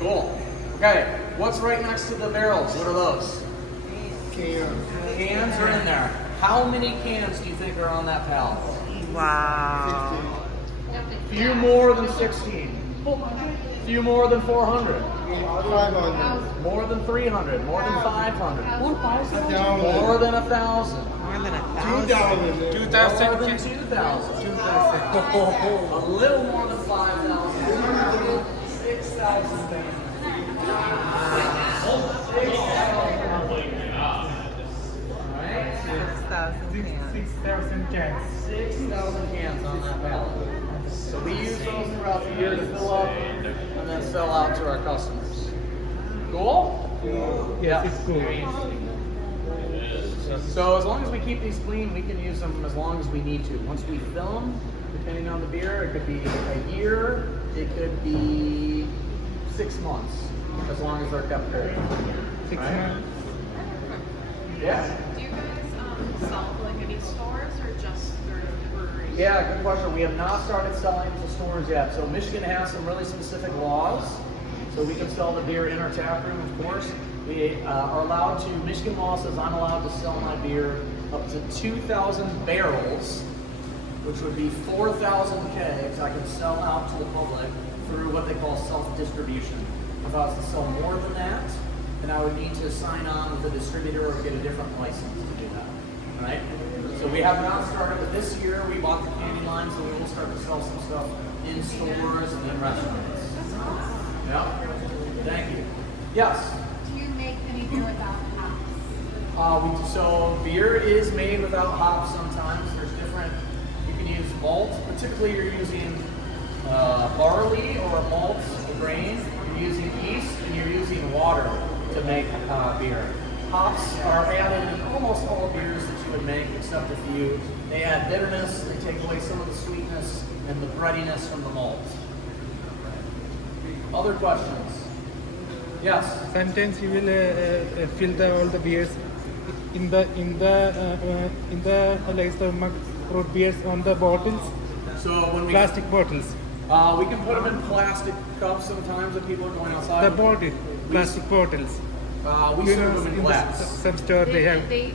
Cool. Okay, what's right next to the barrels? What are those? Cans are in there. How many cans do you think are on that pallet? Wow. Few more than 16. Few more than 400. 500. More than 300. More than 500. 1,000. More than 1,000. More than 1,000. 2,000. More than 2,000. A little more than 5,000. 6,000 cans. 6,000 cans. 6,000 cans on that pallet. So we use those throughout the year to fill up and then sell out to our customers. Cool? Yes, it's cool. So as long as we keep these clean, we can use them as long as we need to. Once we fill them, depending on the beer, it could be a year, it could be 6 months, as long as they're kept cold. 6 Right? months. Yeah. Do you guys sell to like any stores or just through the breweries? Yeah, good question. We have not started selling to stores yet. So Michigan has some really specific laws. So we can sell the beer in our tap room, of course. We are allowed to, Michigan law says I'm allowed to sell my beer up to 2,000 barrels, which would be 4,000 kegs I can sell out to the public through what they call self-distribution. If I was to sell more than that, then I would need to sign on with a distributor or get a different license to do that, right? So we have not started, but this year we bought the candy line, so we will start to sell some stuff in stores and in restaurants. Yeah, thank you. Yes? Do you make any beer without hops? So beer is made without hops sometimes. There's different, you can use malt, but typically you're using barley or malt, a grain. You're using yeast and you're using water to make beer. Hops are added in almost all beers that you would make, except a few. They add bitterness, they take away some of the sweetness and the breadiness from the malt. Other questions? Yes? Sometimes you will fill all the beers in the like the root beers on the bottles, So when we plastic bottles. we can put them in plastic cups sometimes if people are going outside. The bottle, plastic bottles. We You serve know, them in in glass. some store they have having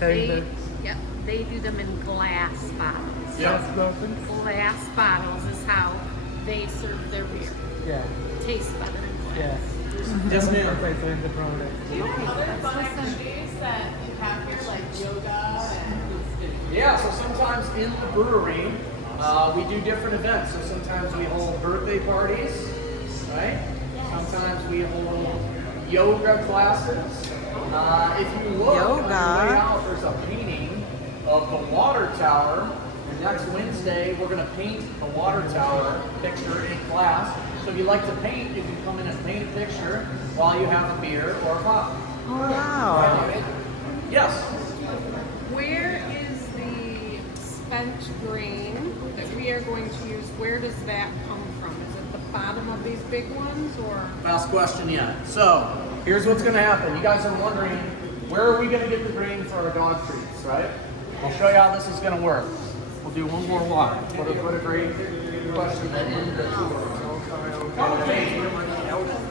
the Yep, they do them in glass bottles. Yeah. glass bottles. Glass bottles is how they serve their beer. Yeah. Tastes better in glass. Yeah. Yes, ma'am. Also in the product. Do you have other fun activities that you have here, like yoga and Yeah, so sometimes in the brewery, we do different events. So sometimes we hold birthday parties, right? Sometimes we hold yoga classes. If you look on your Yoga. way out, there's a painting of the water tower. And next Wednesday, we're going to paint the water tower picture in class. So if you like to paint, you can come in and paint a picture while you have a beer or a pop. Oh wow. Yes. where is the spent grain that we are going to use? Where does that come from? Is it the bottom of these big ones or? Last question yet. So, here's what's going to happen. You guys are wondering, where are we going to get the grain for our dog treats, right? I'll show you how this is going to work. We'll do one more walk. What a great question that ended the tour. Okay.